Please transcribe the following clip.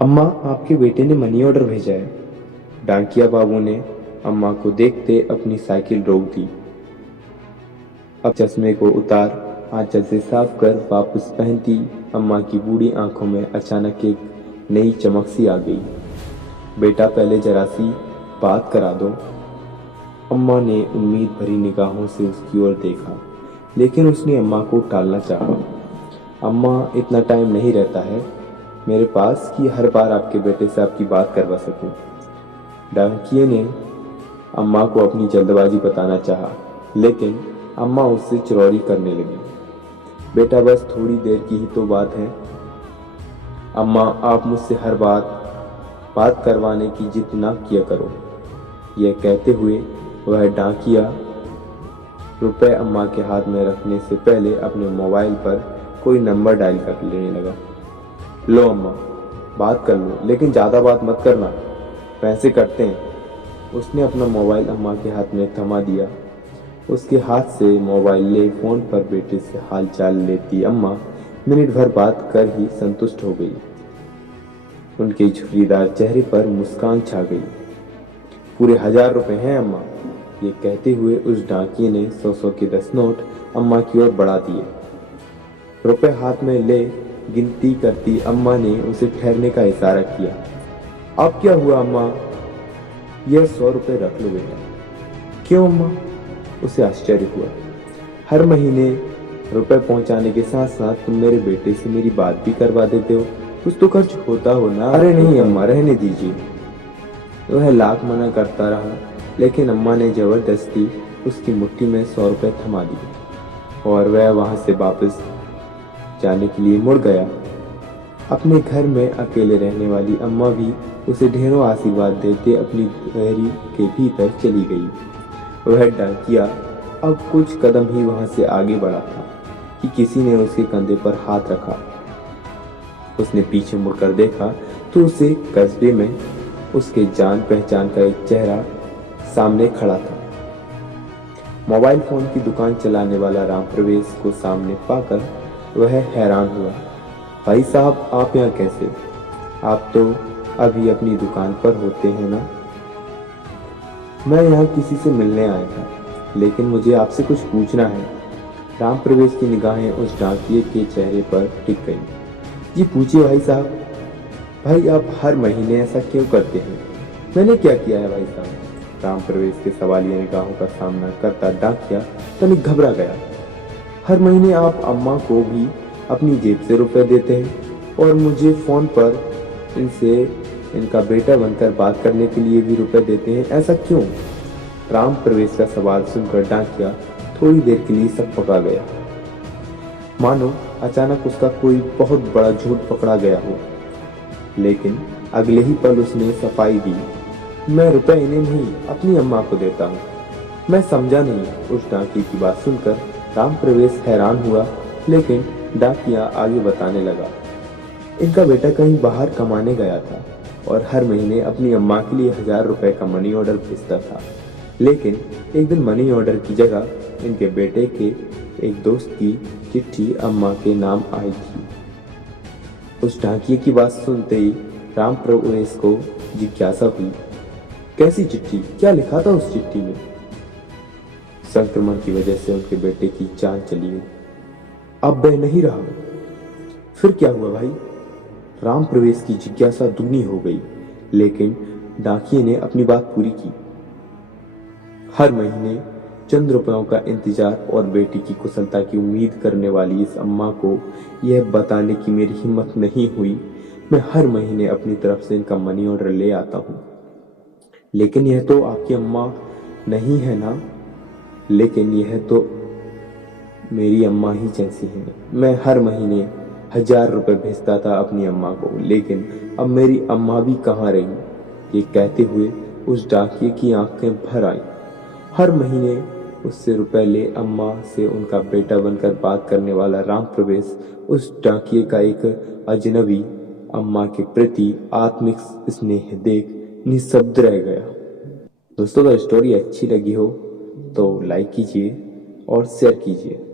अम्मा, आपके बेटे ने मनी ऑर्डर भेजा है। डाकिया बाबू ने अम्मा को देखते अपनी साइकिल रोक दी। अब चश्मे को उतार आंचल से साफ कर वापस पहनती अम्मा की बूढ़ी आंखों में अचानक एक नई चमक सी आ गई। बेटा, पहले जरा सी बात करा दो। अम्मा ने उम्मीद भरी निगाहों से उसकी ओर देखा, लेकिन उसने अम्मा को टालना चाहा। अम्मा, इतना टाइम नहीं रहता है मेरे पास कि हर बार आपके बेटे से आपकी बात करवा सकूं। डाकिये ने अम्मा को अपनी जल्दबाजी बताना चाहा, लेकिन अम्मा उससे चिरौरी करने लगी। बेटा, बस थोड़ी देर की ही तो बात है। अम्मा, आप मुझसे हर बात करवाने की जिद ना किया करो। यह कहते हुए वह डाकिया रुपए अम्मा के हाथ में रखने से पहले अपने मोबाइल पर कोई नंबर डायल कर लेने लगा। लो अम्मा, बात कर लो, लेकिन ज़्यादा बात मत करना, पैसे कटते हैं। उसने अपना मोबाइल अम्मा के हाथ में थमा दिया। उसके हाथ से मोबाइल ले फोन पर बेटे से हाल चाल लेती अम्मा मिनट भर बात कर ही संतुष्ट हो गई। उनके झुर्रीदार चेहरे पर मुस्कान छा गई। पूरे 1000 रुपए हैं अम्मा। ये कहते हुए उस डाकिये ने 100 के 10 नोट अम्मा की ओर बढ़ा दिए। रुपए हाथ में ले गिनती करती अम्मा ने उसे ठहरने का इशारा किया। अब क्या हुआ अम्मा? यह 100 रुपए रख लो बेटा। क्यों अम्मा? उसे आश्चर्य हुआ। हर महीने रुपए पहुंचाने के साथ साथ तुम मेरे बेटे से मेरी बात भी करवा देते हो, कुछ तो खर्च होता हो ना। अरे नहीं अम्मा, रहने दीजिए। वह लाख मना करता रहा, लेकिन अम्मा ने जबरदस्ती उसकी मुट्ठी में 100 रुपए थमा दिए और वह वहां से वापस जाने के लिए मुड़ गया। अपने घर में अकेले रहने वाली अम्मा भी उसे ढेरों आशीर्वाद देते अपनी गहरी के भीतर चली गई। वह डाकिया अब कुछ कदम ही वहां से आगे बढ़ा था कि किसी ने उसके कंधे पर हाथ रखा। उसने पीछे मुड़कर देखा तो उसे कस्बे में उसके जान पहचान का एक चेहरा सामने खड़ा था। मोबाइल फोन की दुकान चलाने वाला राम प्रवेश को सामने पाकर वह हैरान हुआ। भाई साहब, आप यहाँ कैसे? आप तो अभी अपनी दुकान पर होते हैं ना? मैं यहाँ किसी से मिलने आया था, लेकिन मुझे आपसे कुछ पूछना है। राम प्रवेश की निगाहें उस डाकिये के चेहरे पर टिक गईं। जी पूछिए भाई साहब। भाई, आप हर महीने ऐसा क्यों करते हैं? मैंने क्या किया है भाई साहब? राम प्रवेश के सवालिया निगाहों का सामना करता डाकिया तनिक घबरा गया। हर महीने आप अम्मा को भी अपनी जेब से रुपए देते हैं और मुझे फोन पर इनका बेटा बनकर बात करने के लिए भी रुपए देते हैं, ऐसा क्यों? राम प्रवेश का सवाल सुनकर डाकिया थोड़ी देर के लिए सब पका गया, मानो अचानक उसका कोई बहुत बड़ा झूठ पकड़ा गया हो। लेकिन अगले ही पल उसने सफाई दी। मैं रुपए इन्हें नहीं, अपनी अम्मा को देता हूँ। मैं समझा नहीं। उस डाकिये की बात सुनकर राम प्रवेश हैरान हुआ, लेकिन डाकिया आगे बताने लगा। इनका बेटा कहीं बाहर कमाने गया था और हर महीने अपनी अम्मा के लिए 1000 रुपए का मनी ऑर्डर भेजता था। लेकिन एक दिन मनी ऑर्डर की जगह इनके बेटे के एक दोस्त की चिट्ठी अम्मा के नाम आई थी। उस डाकिये की बात सुनते ही राम प्रवेश को जिज्ञासा हुई। कैसी चिट्ठी? क्या लिखा था उस चिट्ठी में? संक्रमण की वजह से उनके बेटे की जान चली गई। अब वह नहीं रहा। फिर क्या हुआ भाई? राम प्रवेश की जिज्ञासा दुगनी हो गई, लेकिन डाकिये ने अपनी बात पूरी की। हर महीने चंद रुपयों का इंतजार और बेटी की कुशलता की उम्मीद करने वाली इस अम्मा को यह बताने की मेरी हिम्मत नहीं हुई। मैं हर महीने अपनी तरफ से इनका मनी ऑर्डर ले आता हूँ। लेकिन यह तो आपकी अम्मा नहीं है ना? लेकिन यह तो मेरी अम्मा ही जैसी है। मैं हर महीने 1000 रुपए भेजता था अपनी अम्मा को, लेकिन अब मेरी अम्मा भी कहाँ रही? ये कहते हुए उस डाकिये की आंखें भर आईं। हर महीने उससे रुपए ले अम्मा से उनका बेटा बनकर बात करने वाला राम प्रवेश उस डाकिये का एक अजनबी अम्मा के प्रति आत्मिक स्नेह देख निःशब्द रह गया। दोस्तों, अगर स्टोरी अच्छी लगी हो तो लाइक कीजिए और शेयर कीजिए।